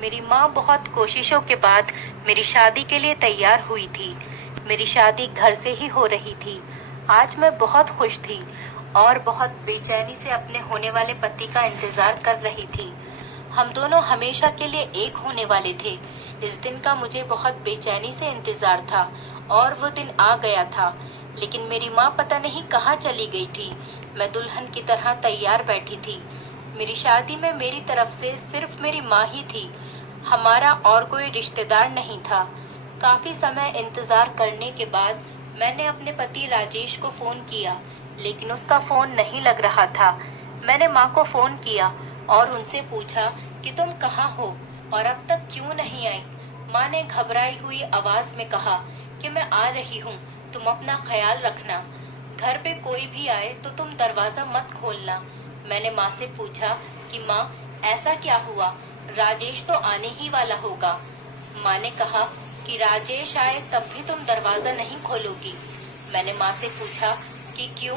मेरी माँ बहुत कोशिशों के बाद मेरी शादी के लिए तैयार हुई थी। मेरी शादी घर से ही हो रही थी। आज मैं बहुत खुश थी और बहुत बेचैनी से अपने होने वाले पति का इंतजार कर रही थी। हम दोनों हमेशा के लिए एक होने वाले थे। इस दिन का मुझे बहुत बेचैनी से इंतजार था और वो दिन आ गया था। लेकिन मेरी माँ पता नहीं कहाँ चली गई थी। मैं दुल्हन की तरह तैयार बैठी थी। मेरी शादी में मेरी तरफ से सिर्फ मेरी माँ ही थी। हमारा और कोई रिश्तेदार नहीं था। काफी समय इंतजार करने के बाद मैंने अपने पति राजेश को फोन किया, लेकिन उसका फोन नहीं लग रहा था। मैंने माँ को फोन किया और उनसे पूछा कि तुम कहाँ हो और अब तक क्यों नहीं आई। माँ ने घबराई हुई आवाज में कहा कि मैं आ रही हूँ, तुम अपना ख्याल रखना। घर पे कोई भी आए तो तुम दरवाजा मत खोलना। मैंने माँ से पूछा कि माँ ऐसा क्या हुआ, राजेश तो आने ही वाला होगा। माँ ने कहा कि राजेश आए तब भी तुम दरवाजा नहीं खोलोगी। मैंने माँ से पूछा कि क्यों,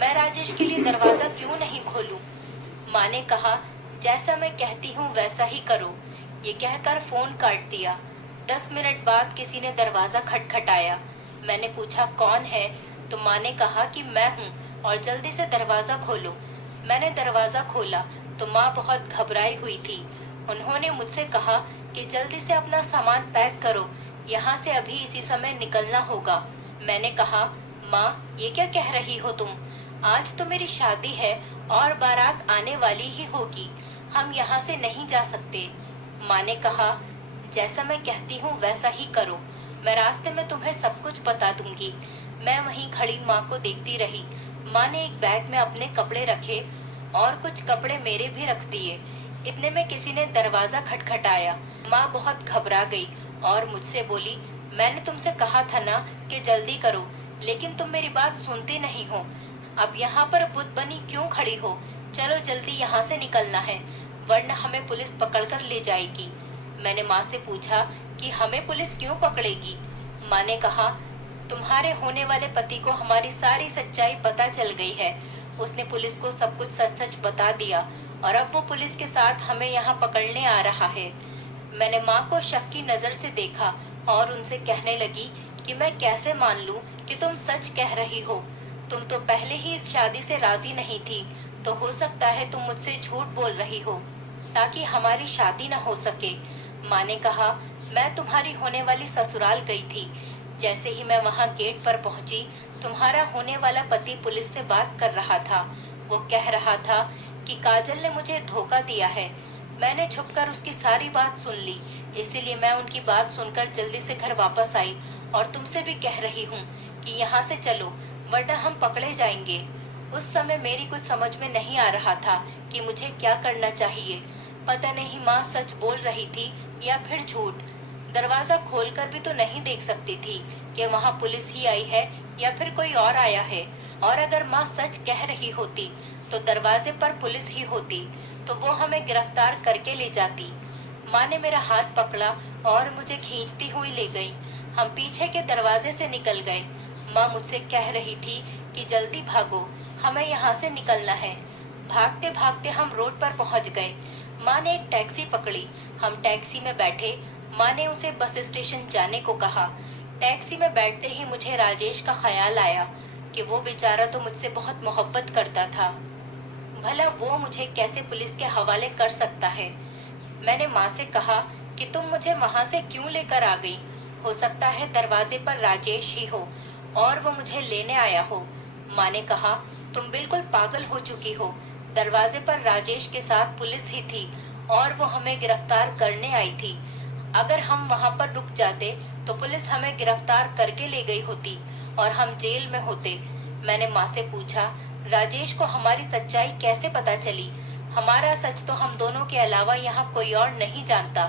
मैं राजेश के लिए दरवाजा क्यों नहीं खोलूं। माँ ने कहा जैसा मैं कहती हूँ वैसा ही करो। ये कहकर फोन काट दिया। 10 मिनट बाद किसी ने दरवाजा खटखटाया। मैंने पूछा कौन है, तो माँ ने कहा कि मैं हूँ और जल्दी से दरवाजा खोलो। मैंने दरवाजा खोला तो माँ बहुत घबराई हुई थी। उन्होंने मुझसे कहा कि जल्दी से अपना सामान पैक करो, यहाँ से अभी इसी समय निकलना होगा। मैंने कहा माँ ये क्या कह रही हो तुम, आज तो मेरी शादी है और बारात आने वाली ही होगी, हम यहाँ से नहीं जा सकते। माँ ने कहा जैसा मैं कहती हूँ वैसा ही करो, मैं रास्ते में तुम्हें सब कुछ बता दूंगी। मैं वहीं खड़ी माँ को देखती रही। माँ ने एक बैग में अपने कपड़े रखे और कुछ कपड़े मेरे भी रख दिए। इतने में किसी ने दरवाजा खटखटाया। माँ बहुत घबरा गई और मुझसे बोली मैंने तुमसे कहा था ना कि जल्दी करो, लेकिन तुम मेरी बात सुनते नहीं हो। अब यहाँ पर बुत बनी क्यों खड़ी हो, चलो जल्दी यहाँ से निकलना है, वरना हमें पुलिस पकड़कर ले जाएगी। मैंने माँ से पूछा कि हमें पुलिस क्यों पकड़ेगी। माँ ने कहा तुम्हारे होने वाले पति को हमारी सारी सच्चाई पता चल गई है। उसने पुलिस को सब कुछ सच सच बता दिया और अब वो पुलिस के साथ हमें यहाँ पकड़ने आ रहा है। मैंने माँ को शक की नजर से देखा और उनसे कहने लगी कि मैं कैसे मान लूँ कि तुम सच कह रही हो। तुम तो पहले ही इस शादी से राजी नहीं थी, तो हो सकता है तुम मुझसे झूठ बोल रही हो ताकि हमारी शादी न हो सके। माँ ने कहा मैं तुम्हारी होने वाली ससुराल गई थी। जैसे ही मैं वहाँ गेट पर पहुँची, तुम्हारा होने वाला पति पुलिस से बात कर रहा था। वो कह रहा था कि काजल ने मुझे धोखा दिया है। मैंने छुपकर उसकी सारी बात सुन ली, इसीलिए मैं उनकी बात सुनकर जल्दी से घर वापस आई और तुमसे भी कह रही हूँ कि यहाँ से चलो, वरना हम पकड़े जाएंगे। उस समय मेरी कुछ समझ में नहीं आ रहा था कि मुझे क्या करना चाहिए। पता नहीं माँ सच बोल रही थी या फिर झूठ। दरवाजा खोलकर भी तो नहीं देख सकती थी कि वहाँ पुलिस ही आई है या फिर कोई और आया है। और अगर माँ सच कह रही होती तो दरवाजे पर पुलिस ही होती, तो वो हमें गिरफ्तार करके ले जाती। माँ ने मेरा हाथ पकड़ा और मुझे खींचती हुई ले गई। हम पीछे के दरवाजे से निकल गए। माँ मुझसे कह रही थी कि जल्दी भागो, हमें यहाँ से निकलना है। भागते भागते हम रोड पर पहुँच गए। माँ ने एक टैक्सी पकड़ी। हम टैक्सी में बैठे। माँ ने उसे बस स्टेशन जाने को कहा। टैक्सी में बैठते ही मुझे राजेश का ख्याल आया कि वो बेचारा तो मुझसे बहुत मोहब्बत करता था। भला वो मुझे कैसे पुलिस के हवाले कर सकता है। मैंने माँ से कहा कि तुम मुझे वहाँ से क्यों लेकर आ गई, हो सकता है दरवाजे पर राजेश ही हो और वो मुझे लेने आया हो। माँ ने कहा तुम बिल्कुल पागल हो चुकी हो, दरवाजे पर राजेश के साथ पुलिस ही थी और वो हमें गिरफ्तार करने आई थी। अगर हम वहाँ पर रुक जाते तो पुलिस हमें गिरफ्तार करके ले गई होती और हम जेल में होते। मैंने माँ से पूछा राजेश को हमारी सच्चाई कैसे पता चली, हमारा सच तो हम दोनों के अलावा यहाँ कोई और नहीं जानता।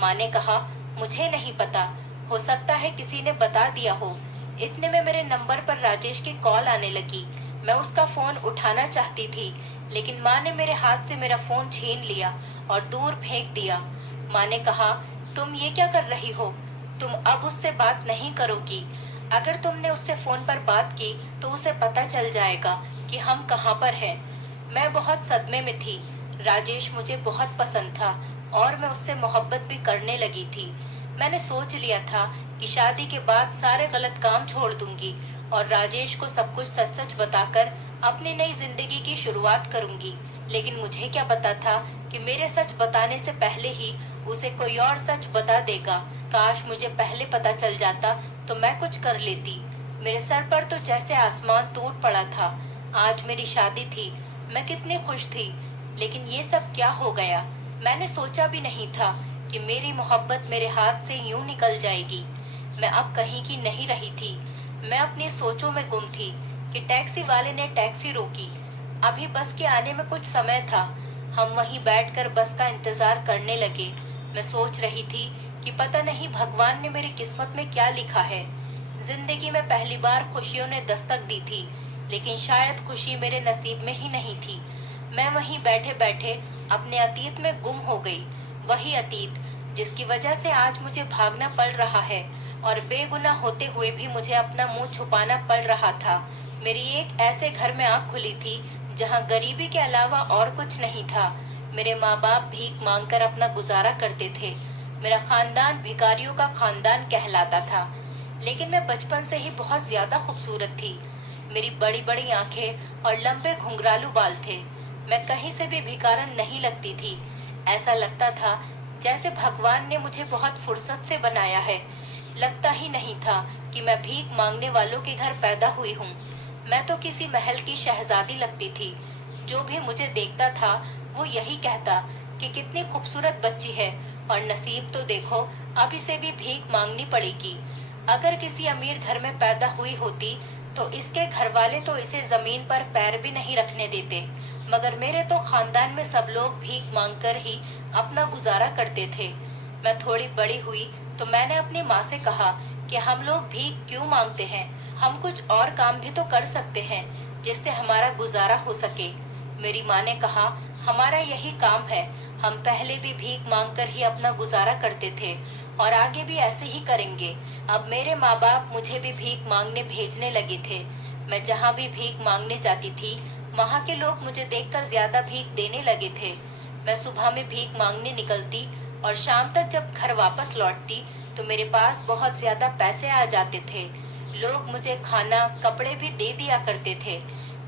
माँ ने कहा मुझे नहीं पता, हो सकता है किसी ने बता दिया हो। इतने में मेरे नंबर पर राजेश की कॉल आने लगी। मैं उसका फोन उठाना चाहती थी, लेकिन माँ ने मेरे हाथ से मेरा फोन छीन लिया और दूर फेंक दिया। माँ ने कहा तुम ये क्या कर रही हो, तुम अब उससे बात नहीं करोगी। अगर तुमने उससे फोन पर बात की तो उसे पता चल जाएगा कि हम कहाँ पर हैं। मैं बहुत सदमे में थी। राजेश मुझे बहुत पसंद था और मैं उससे मोहब्बत भी करने लगी थी। मैंने सोच लिया था कि शादी के बाद सारे गलत काम छोड़ दूंगी और राजेश को सब कुछ सच सच बताकर अपनी नई जिंदगी की शुरुआत करूंगी। लेकिन मुझे क्या पता था कि मेरे सच बताने से पहले ही उसे कोई और सच बता देगा। काश मुझे पहले पता चल जाता तो मैं कुछ कर लेती। मेरे सर पर तो जैसे आसमान टूट पड़ा था। आज मेरी शादी थी, मैं कितनी खुश थी, लेकिन ये सब क्या हो गया। मैंने सोचा भी नहीं था कि मेरी मोहब्बत मेरे हाथ से यूं निकल जाएगी। मैं अब कहीं की नहीं रही थी। मैं अपनी सोचों में गुम थी कि टैक्सी वाले ने टैक्सी रोकी। अभी बस के आने में कुछ समय था। हम वहीं बैठकर बस का इंतजार करने लगे। मैं सोच रही थी कि पता नहीं भगवान ने मेरी किस्मत में क्या लिखा है। जिंदगी में पहली बार खुशियों ने दस्तक दी थी, लेकिन शायद खुशी मेरे नसीब में ही नहीं थी। मैं वहीं बैठे बैठे अपने अतीत में गुम हो गई। वही अतीत जिसकी वजह से आज मुझे भागना पड़ रहा है और बेगुनाह होते हुए भी मुझे अपना मुंह छुपाना पड़ रहा था। मेरी एक ऐसे घर में आँख खुली थी जहाँ गरीबी के अलावा और कुछ नहीं था। मेरे माँ बाप भीख मांगकर अपना गुजारा करते थे। मेरा खानदान भिखारियों का खानदान कहलाता था, लेकिन मैं बचपन से ही बहुत ज्यादा खूबसूरत थी। मेरी बड़ी बड़ी आंखें और लंबे घुंघरालू बाल थे। मैं कहीं से भी भिखारन नहीं लगती थी। ऐसा लगता था जैसे भगवान ने मुझे बहुत फुर्सत से बनाया है। लगता ही नहीं था कि मैं भीख मांगने वालों के घर पैदा हुई हूँ। मैं तो किसी महल की शहजादी लगती थी। जो भी मुझे देखता था वो यही कहता कि कितनी खूबसूरत बच्ची है, और नसीब तो देखो, अब इसे भी भीख मांगनी पड़ेगी। अगर किसी अमीर घर में पैदा हुई होती तो इसके घर वाले तो इसे जमीन पर पैर भी नहीं रखने देते, मगर मेरे तो खानदान में सब लोग भीख मांगकर ही अपना गुजारा करते थे। मैं थोड़ी बड़ी हुई तो मैंने अपनी माँ से कहा कि हम लोग भीख क्यों मांगते हैं, हम कुछ और काम भी तो कर सकते हैं जिससे हमारा गुजारा हो सके। मेरी माँ ने कहा, हमारा यही काम है, हम पहले भी भीख मांगकर ही अपना गुजारा करते थे और आगे भी ऐसे ही करेंगे। अब मेरे माँ बाप मुझे भी भीख मांगने भेजने लगे थे। मैं जहाँ भी भीख मांगने जाती थी वहाँ के लोग मुझे देखकर ज्यादा भीख देने लगे थे। मैं सुबह में भीख मांगने निकलती और शाम तक जब घर वापस लौटती तो मेरे पास बहुत ज्यादा पैसे आ जाते थे। लोग मुझे खाना कपड़े भी दे दिया करते थे,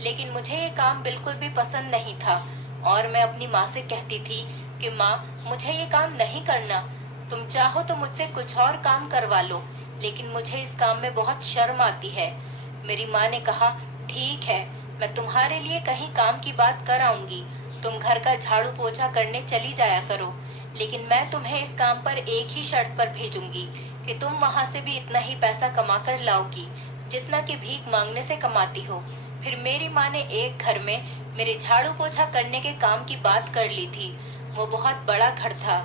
लेकिन मुझे ये काम बिल्कुल भी पसंद नहीं था और मैं अपनी माँ से कहती थी कि माँ, मुझे ये काम नहीं करना, तुम चाहो तो मुझसे कुछ और काम करवा लो, लेकिन मुझे इस काम में बहुत शर्म आती है। मेरी माँ ने कहा, ठीक है, मैं तुम्हारे लिए कहीं काम की बात कर आऊंगी, तुम घर का झाड़ू पोछा करने चली जाया करो, लेकिन मैं तुम्हें इस काम पर एक ही शर्त पर भेजूंगी कि तुम वहाँ से भी इतना ही पैसा कमा कर लाओगी जितना कि भीख मांगने से कमाती हो। फिर मेरी माँ ने एक घर में मेरे झाड़ू पोछा करने के काम की बात कर ली थी। वो बहुत बड़ा घर था।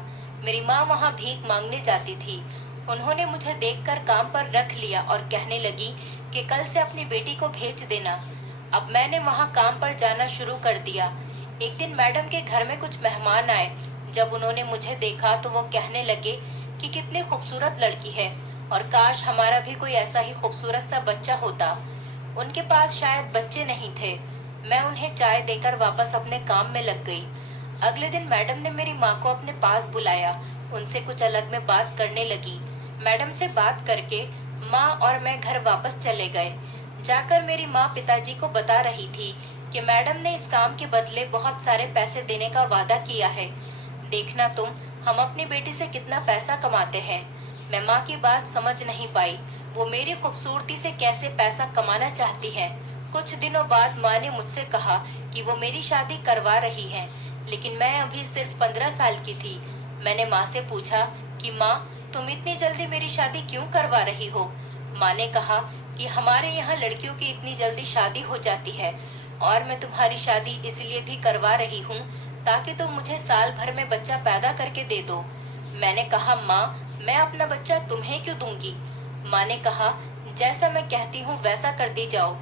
मेरी माँ वहाँ भीख मांगने जाती थी। उन्होंने मुझे देखकर काम पर रख लिया और कहने लगी कि कल से अपनी बेटी को भेज देना। अब मैंने वहाँ काम पर जाना शुरू कर दिया। एक दिन मैडम के घर में कुछ मेहमान आए। जब उन्होंने मुझे देखा तो वो कहने लगे कि कितनी खूबसूरत लड़की है और काश हमारा भी कोई ऐसा ही खूबसूरत सा बच्चा होता। उनके पास शायद बच्चे नहीं थे। मैं उन्हें चाय देकर वापस अपने काम में लग गई। अगले दिन मैडम ने मेरी माँ को अपने पास बुलाया। उनसे कुछ अलग में बात करने लगी। मैडम से बात करके माँ और मैं घर वापस चले गए। जाकर मेरी माँ पिताजी को बता रही थी कि मैडम ने इस काम के बदले बहुत सारे पैसे देने का वादा किया है। देखना तुम, हम अपनी बेटी से कितना पैसा कमाते हैं। मैं माँ की बात समझ नहीं पाई। वो मेरी खूबसूरती से कैसे पैसा कमाना चाहती है। कुछ दिनों बाद माँ ने मुझसे कहा कि वो मेरी शादी करवा रही है, लेकिन मैं अभी सिर्फ 15 साल की थी। मैंने माँ से पूछा कि माँ, तुम इतनी जल्दी मेरी शादी क्यों करवा रही हो। माँ ने कहा कि हमारे यहाँ लड़कियों की इतनी जल्दी शादी हो जाती है और मैं तुम्हारी शादी इसलिए भी करवा रही हूँ ताकि तुम मुझे साल भर में बच्चा पैदा करके दे दो। मैंने कहा, माँ, मैं अपना बच्चा तुम्हें क्यों दूंगी। माँ ने कहा, जैसा मैं कहती हूँ वैसा कर दी जाओ,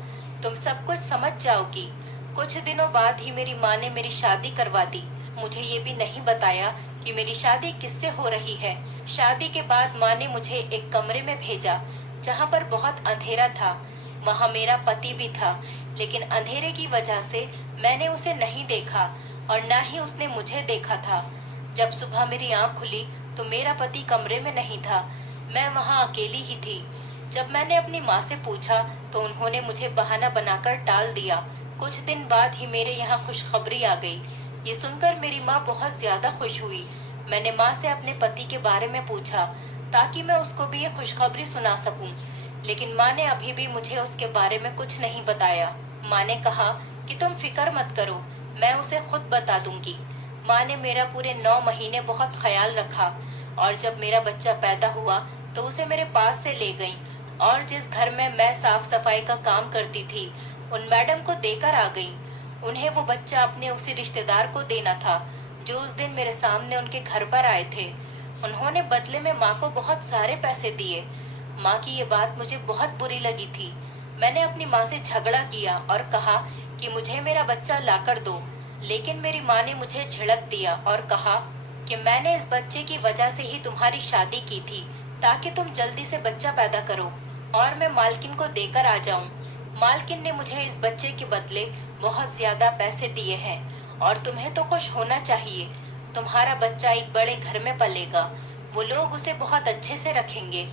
तुम सब कुछ समझ जाओगी। कुछ दिनों बाद ही मेरी माँ ने मेरी शादी करवा दी। मुझे ये भी नहीं बताया कि मेरी शादी किससे हो रही है। शादी के बाद माँ ने मुझे एक कमरे में भेजा जहाँ पर बहुत अंधेरा था। वहाँ मेरा पति भी था, लेकिन अंधेरे की वजह से मैंने उसे नहीं देखा और न ही उसने मुझे देखा था। जब सुबह मेरी आंख खुली तो मेरा पति कमरे में नहीं था। मैं वहां अकेली ही थी। जब मैंने अपनी माँ से पूछा तो उन्होंने मुझे बहाना बनाकर टाल दिया। कुछ दिन बाद ही मेरे यहाँ खुशखबरी आ गई। ये सुनकर मेरी माँ बहुत ज्यादा खुश हुई। मैंने माँ से अपने पति के बारे में पूछा ताकि मैं उसको भी ये खुशखबरी सुना सकूं, लेकिन माँ ने अभी भी मुझे उसके बारे में कुछ नहीं बताया। माँ ने कहा कि तुम फिक्र मत करो, मैं उसे खुद बता दूंगी। माँ ने मेरा पूरे 9 महीने बहुत ख्याल रखा और जब मेरा बच्चा पैदा हुआ तो उसे मेरे पास से ले गई और जिस घर में मैं साफ सफाई का काम करती थी उन मैडम को देकर आ गई। उन्हें वो बच्चा अपने उसी रिश्तेदार को देना था जो उस दिन मेरे सामने उनके घर पर आए थे। उन्होंने बदले में माँ को बहुत सारे पैसे दिए। माँ की ये बात मुझे बहुत बुरी लगी थी। मैंने अपनी माँ से झगड़ा किया और कहा कि मुझे मेरा बच्चा लाकर दो, लेकिन मेरी माँ ने मुझे झिड़क दिया और कहा कि मैंने इस बच्चे की वजह से ही तुम्हारी शादी की थी ताकि तुम जल्दी से बच्चा पैदा करो और मैं मालकिन को देकर आ जाऊं। मालकिन ने मुझे इस बच्चे के बदले बहुत ज्यादा पैसे दिए हैं और तुम्हें तो खुश होना चाहिए। तुम्हारा बच्चा एक बड़े घर में पलेगा, वो लोग उसे बहुत अच्छे से रखेंगे।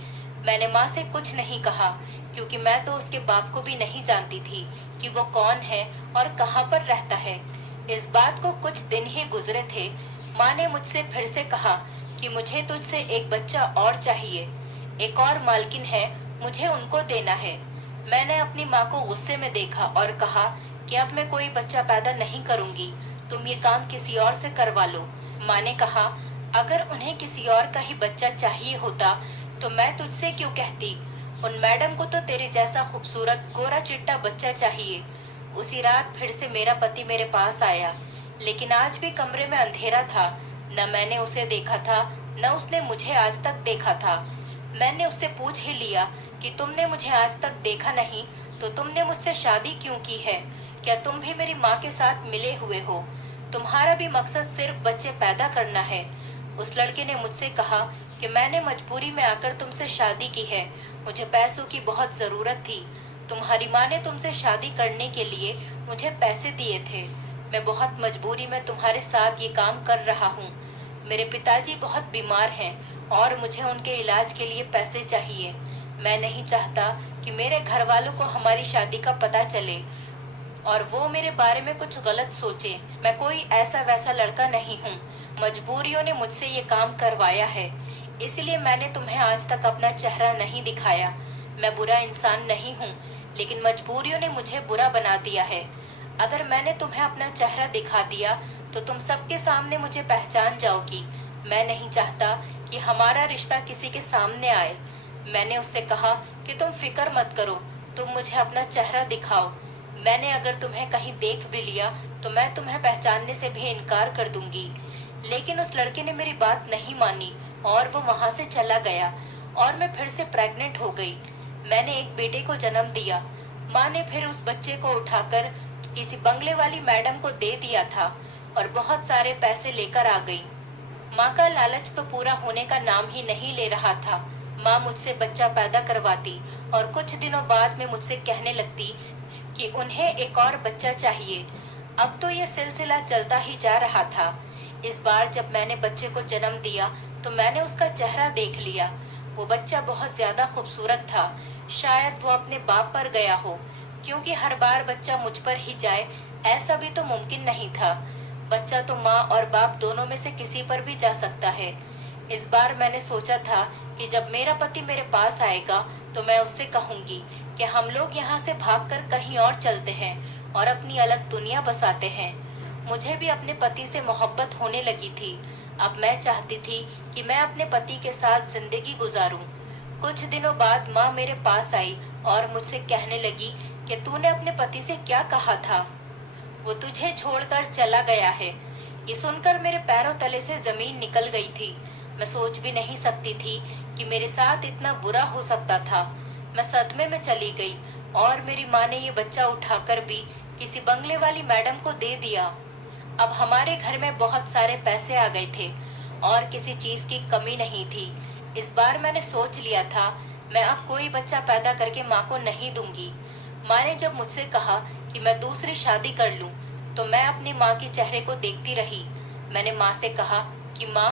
मैंने माँ से कुछ नहीं कहा क्योंकि मैं तो उसके बाप को भी नहीं जानती थी कि वो कौन है और कहाँ पर रहता है। इस बात को कुछ दिन ही गुजरे थे, माँ ने मुझसे फिर से कहा कि मुझे तुझसे एक बच्चा और चाहिए, एक और मालकिन है, मुझे उनको देना है। मैंने अपनी माँ को गुस्से में देखा और कहा कि अब मैं कोई बच्चा पैदा नहीं करूंगी, तुम ये काम किसी और से करवा लो। माँ ने कहा अगर उन्हें किसी और का ही बच्चा चाहिए होता तो मैं तुझसे क्यों कहती, उन मैडम को तो तेरे जैसा खूबसूरत गोरा चिट्टा बच्चा चाहिए। उसी रात फिर से मेरा पति मेरे पास आया, लेकिन आज भी कमरे में अंधेरा था। न मैंने उसे देखा था न उसने मुझे आज तक देखा था। मैंने उससे पूछ ही लिया कि तुमने मुझे आज तक देखा नहीं तो तुमने मुझसे शादी क्यों की है? क्या तुम भी मेरी माँ के साथ मिले हुए हो? तुम्हारा भी मकसद सिर्फ बच्चे पैदा करना है? उस लड़के ने मुझसे कहा कि मैंने मजबूरी में आकर तुमसे शादी की है, मुझे पैसों की बहुत जरूरत थी। तुम्हारी माँ ने तुमसे शादी करने के लिए मुझे पैसे दिए थे। मैं बहुत मजबूरी में तुम्हारे साथ ये काम कर रहा हूँ। मेरे पिताजी बहुत बीमार हैं और मुझे उनके इलाज के लिए पैसे चाहिए। मैं नहीं चाहता कि मेरे घर वालों को हमारी शादी का पता चले और वो मेरे बारे में कुछ गलत सोचे। मैं कोई ऐसा वैसा लड़का नहीं हूँ, मजबूरियों ने मुझसे ये काम करवाया है, इसलिए मैंने तुम्हें आज तक अपना चेहरा नहीं दिखाया। मैं बुरा इंसान नहीं हूँ, लेकिन मजबूरियों ने मुझे बुरा बना दिया है। अगर मैंने तुम्हें अपना चेहरा दिखा दिया तो तुम सबके सामने मुझे पहचान जाओगी। मैं नहीं चाहता कि हमारा रिश्ता किसी के सामने आए। मैंने उससे कहा कि तुम फिक्र मत करो, तुम मुझे अपना चेहरा दिखाओ। मैंने अगर तुम्हें कहीं देख भी लिया तो मैं तुम्हें पहचानने से भी इनकार कर दूंगी। लेकिन उस लड़के ने मेरी बात नहीं मानी और वो वहां से चला गया और मैं फिर से प्रेग्नेंट हो गई। मैंने एक बेटे को जन्म दिया। माँ ने फिर उस बच्चे को उठाकर किसी बंगले वाली मैडम को दे दिया था और बहुत सारे पैसे लेकर आ गई। माँ का लालच तो पूरा होने का नाम ही नहीं ले रहा था। माँ मुझसे बच्चा पैदा करवाती और कुछ दिनों बाद में मुझसे कहने लगती कि उन्हें एक और बच्चा चाहिए। अब तो ये सिलसिला चलता ही जा रहा था। इस बार जब मैंने बच्चे को जन्म दिया तो मैंने उसका चेहरा देख लिया। वो बच्चा बहुत ज्यादा खूबसूरत था। शायद वो अपने बाप पर गया हो, क्योंकि हर बार बच्चा मुझ पर ही जाए ऐसा भी तो मुमकिन नहीं था। बच्चा तो माँ और बाप दोनों में से किसी पर भी जा सकता है। इस बार मैंने सोचा था कि जब मेरा पति मेरे पास आएगा तो मैं उससे कहूंगी कि हम लोग यहाँ से भागकर कहीं और चलते हैं और अपनी अलग दुनिया बसाते हैं। मुझे भी अपने पति से मोहब्बत होने लगी थी। अब मैं चाहती थी कि मैं अपने पति के साथ जिंदगी गुजारूं। कुछ दिनों बाद माँ मेरे पास आई और मुझसे कहने लगी कि तूने अपने पति से क्या कहा था? वो तुझे छोड़कर चला गया है। ये सुनकर मेरे पैरों तले से जमीन निकल गई थी। मैं सोच भी नहीं सकती थी कि मेरे साथ इतना बुरा हो सकता था। मैं सदमे में चली गई और मेरी माँ ने ये बच्चा उठाकर भी किसी बंगले वाली मैडम को दे दिया। अब हमारे घर में बहुत सारे पैसे आ गए थे और किसी चीज की कमी नहीं थी। इस बार मैंने सोच लिया था मैं अब कोई बच्चा पैदा करके माँ को नहीं दूंगी। माँ ने जब मुझसे कहा कि मैं दूसरी शादी कर लूं, तो मैं अपनी माँ के चेहरे को देखती रही। मैंने माँ से कहा कि माँ